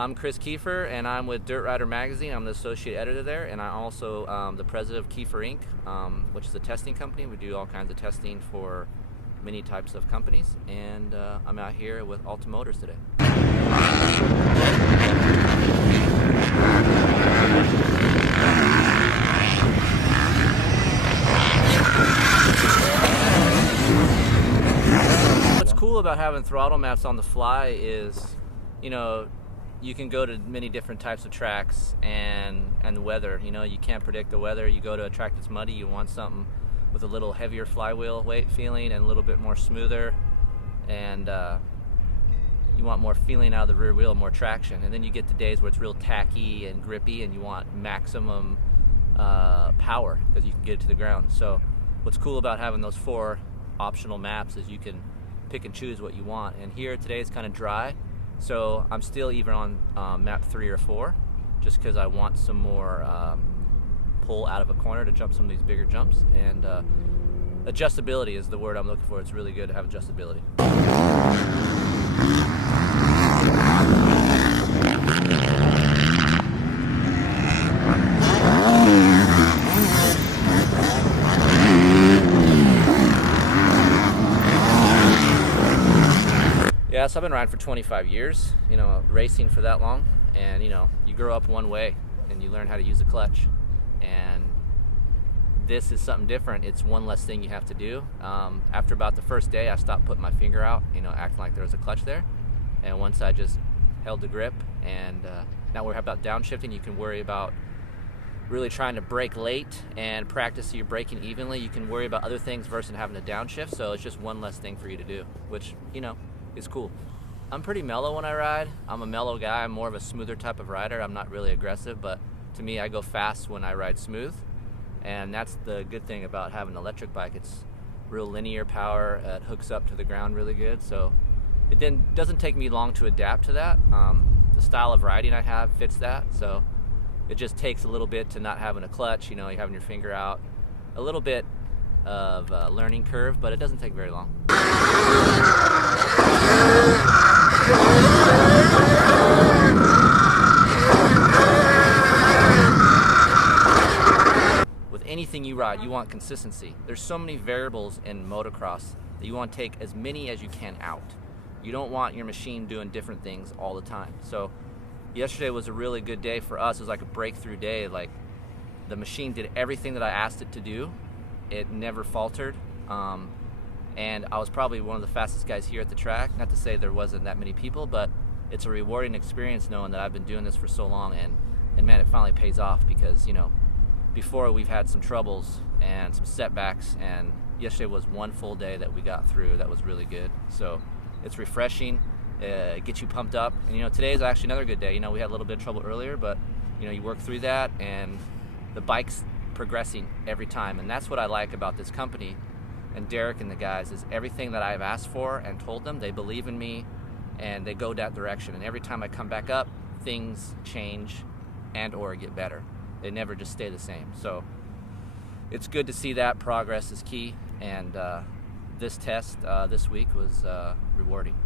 I'm Kris Keefer, and I'm with Dirt Rider Magazine. I'm the associate editor there, and I'm also the president of Keefer Inc., which is a testing company. We do all kinds of testing for many types of companies, and I'm out here with Alta Motors today. What's cool about having throttle maps on the fly is, you can go to many different types of tracks and the weather. You can't predict the weather. You go to a track that's muddy, you want something with a little heavier flywheel weight feeling and a little bit more smoother, and you want more feeling out of the rear wheel, more traction. And then you get to days where it's real tacky and grippy and you want maximum power because you can get it to the ground. So what's cool about having those 4 optional maps is you can pick and choose what you want. And here today is kind of dry, so I'm still either on map 3 or 4 just because I want some more pull out of a corner to jump some of these bigger jumps. And adjustability is the word I'm looking for. It's really good to have adjustability. Yeah, so I've been riding for 25 years, racing for that long, and you grow up one way and you learn how to use a clutch, and this is something different. It's one less thing you have to do. After about the first day, I stopped putting my finger out, acting like there was a clutch there, and once I just held the grip, and now we're about downshifting. You can worry about really trying to brake late and practice so you're braking evenly. You can worry about other things versus having to downshift, so it's just one less thing for you to do, which is cool. I'm pretty mellow when I ride. I'm a mellow guy. I'm more of a smoother type of rider. I'm not really aggressive, but to me, I go fast when I ride smooth, and that's the good thing about having an electric bike. It's real linear power. It hooks up to the ground really good, so it doesn't take me long to adapt to that. The style of riding I have fits that, so it just takes a little bit to not having a clutch. You're having your finger out. A little bit of a learning curve, but it doesn't take very long. With anything you ride, you want consistency. There's so many variables in motocross that you want to take as many as you can out. You don't want your machine doing different things all the time. So yesterday was a really good day for us. It was like a breakthrough day. Like, the machine did everything that I asked it to do. It never faltered. And I was probably one of the fastest guys here at the track. Not to say there wasn't that many people, but it's a rewarding experience knowing that I've been doing this for so long, and man, it finally pays off because, before we've had some troubles and some setbacks, and yesterday was one full day that we got through that was really good. So it's refreshing, it gets you pumped up, and today is actually another good day. We had a little bit of trouble earlier, but you work through that, and the bike's progressing every time, and that's what I like about this company and Derek and the guys, is everything that I've asked for and told them, they believe in me and they go that direction. And every time I come back up, things change and or get better. They never just stay the same. So it's good to see that progress is key, and this test this week was rewarding.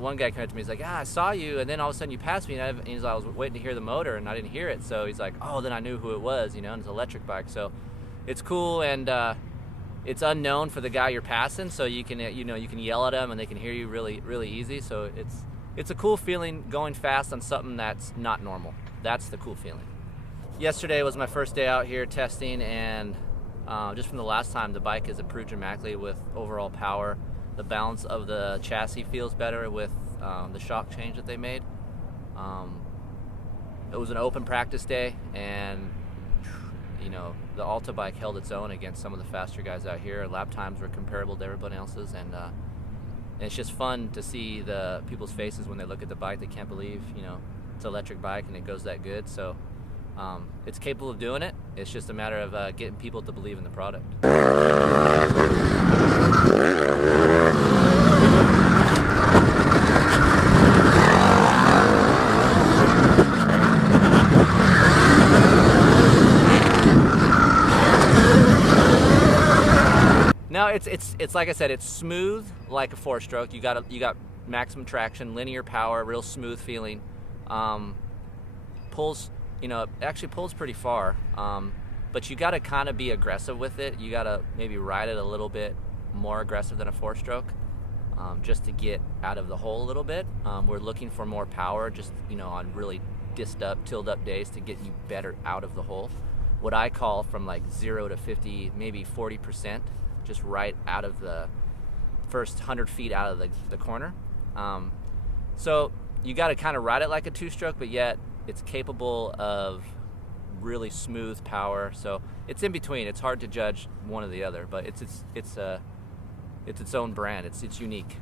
One guy came up to me, he's like, I saw you, and then all of a sudden you passed me, and he's like, I was waiting to hear the motor and I didn't hear it, so he's like, oh, then I knew who it was, and it's an electric bike. So it's cool, and it's unknown for the guy you're passing, so you can you can yell at them and they can hear you really, really easy. So it's a cool feeling going fast on something that's not normal. That's the cool feeling. Yesterday was my first day out here testing, and just from the last time, the bike has improved dramatically with overall power. The balance of the chassis feels better with the shock change that they made. It was an open practice day, and the Alta bike held its own against some of the faster guys out here. Lap times were comparable to everybody else's, and it's just fun to see the people's faces when they look at the bike. They can't believe it's an electric bike and it goes that good. So it's capable of doing it. It's just a matter of getting people to believe in the product. No, it's like I said, it's smooth like a 4-stroke. You got maximum traction, linear power, real smooth feeling. Pulls, actually pulls pretty far. But you got to kind of be aggressive with it. You got to maybe ride it a little bit more aggressive than a 4-stroke, just to get out of the hole a little bit. We're looking for more power, just on really tilled up days to get you better out of the hole. What I call from like 0 to 50, maybe 40%, just right out of the first 100 feet out of the corner. So you got to kind of ride it like a 2-stroke, but yet it's capable of really smooth power. So it's in between. It's hard to judge one or the other, but it's its own brand. It's unique.